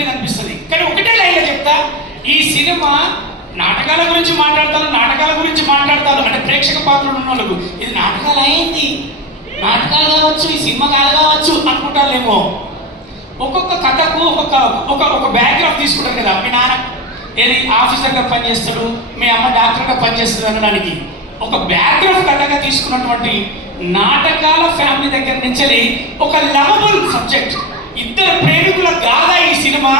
చెప్పలేదు అనిపిస్తుంది. కానీ ఒకటే లైన్లో చెప్తా, ఈ సినిమా నాటకాల గురించి మాట్లాడతారు అంటే ప్రేక్షక పాత్రలు ఉన్న వాళ్ళకు ఇది నాటకాలు అయింది, నాటకాలు కావచ్చు, ఈ సినిమా కాదు కావచ్చు అనుకుంటారేమో. ఒక్కొక్క కథకు ఒక బ్యాక్గ్రౌండ్ తీసుకుంటారు కదా. మీ నాన్న ఏది ఆఫీసర్గా పనిచేస్తాడు, మీ అమ్మ డాక్టర్గా పనిచేస్తుంది అనడానికి ఒక బ్యాక్గ్రౌండ్ కథగా తీసుకున్నటువంటి నాటకాల ఫ్యామిలీ దగ్గర నుంచి ఒక లవబుల్ సబ్జెక్ట్, ఇద్దరు ప్రేమికుల గాథ ఈ సినిమా.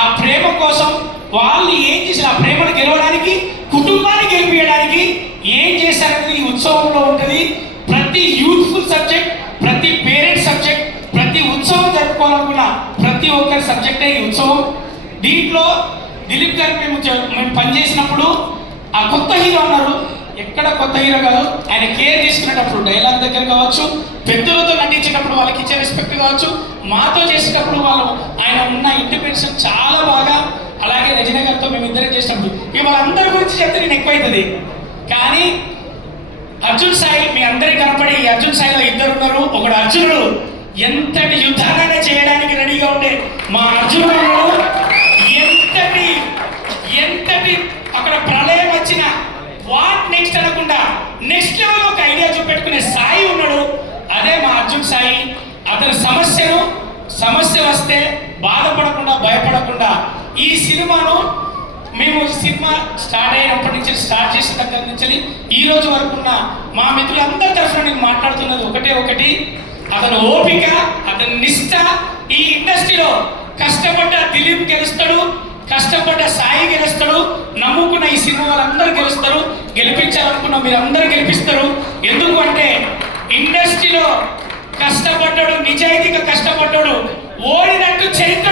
ఆ ప్రేమ కోసం వాళ్ళు ఏం చేశారు, ఆ ప్రేమను గెలవడానికి, కుటుంబాన్ని గెలిపించడానికి ఏం చేశారనేది ఈ ఉత్సవంలో ఉంటుంది. ప్రతి యూత్ఫుల్ సబ్జెక్ట్, ప్రతి పేరెంట్స్ సబ్జెక్ట్, ప్రతి ఉత్సవం జరుపుకోవాలనుకున్న ప్రతి ఒక్కరి సబ్జెక్టే ఈ ఉత్సవం. దీంట్లో దిలీప్ గారు మేము పనిచేసినప్పుడు ఆ కొత్త హీరో ఉన్నారు, ఎక్కడ కొత్త హీరో కాదు, ఆయన కేర్ తీసుకునేటప్పుడు డైలాగ్ దగ్గర కావచ్చు, పెద్దలతో నటించేటప్పుడు వాళ్ళకి ఇచ్చే రెస్పెక్ట్ కావచ్చు, మాతో చేసేటప్పుడు వాళ్ళు ఆయన ఉన్న ఇండిపెండెన్స్ చాలా బాగా. అలాగే రజనీ గారితో మేము ఇద్దరం చేసినప్పుడు ఇక వాళ్ళందరి గురించి చెప్తే నేను ఎక్కువైతుంది. కానీ అర్జున్ సాయి మీ అందరికి కనపడి ఈ అర్జున్ సాయిలో ఇద్దరు ఉన్నారు. ఒకడు అర్జునుడు, ఎంతటి యుద్ధాన్ని చేయడానికి రెడీగా ఉండే మా అర్జునుడు, ఎంతటి అక్కడ ప్రళయం వచ్చిన వాట్ నెక్స్ట్ అనకుండా నెక్స్ట్ లెవెల్ ఒక ఐడియా చూపెట్టుకునే సాయి ఉన్నాడు. అదే మా అర్జున్ సాయి. అతని సమస్య వస్తే బాధపడకుండా భయపడకుండా ఈ సినిమాను మేము సినిమా స్టార్ట్ అయినప్పటి నుంచి స్టార్ట్ చేసిన దగ్గర నుంచి ఈ రోజు వరకు ఉన్న మా మిత్రులందరి తరఫున నేను మాట్లాడుతున్నది ఒకటి, అతను ఓపిక, అతని నిష్ఠ. ఈ ఇండస్ట్రీలో కష్టపడ్డ దిలీప్ గెలుస్తాడు, కష్టపడ్డ సాయి గెలుస్తాడు, నమ్ముకున్న ఈ సినిమా వాళ్ళందరూ గెలుస్తారు, గెలిపించాలనుకున్న మీరు అందరూ గెలిపిస్తారు. ఎందుకు అంటే ఇండస్ట్రీలో కష్టపడ్డాడు, నిజాయితీగా కష్టపడ్డాడు, ఓడినట్టు చరిత్ర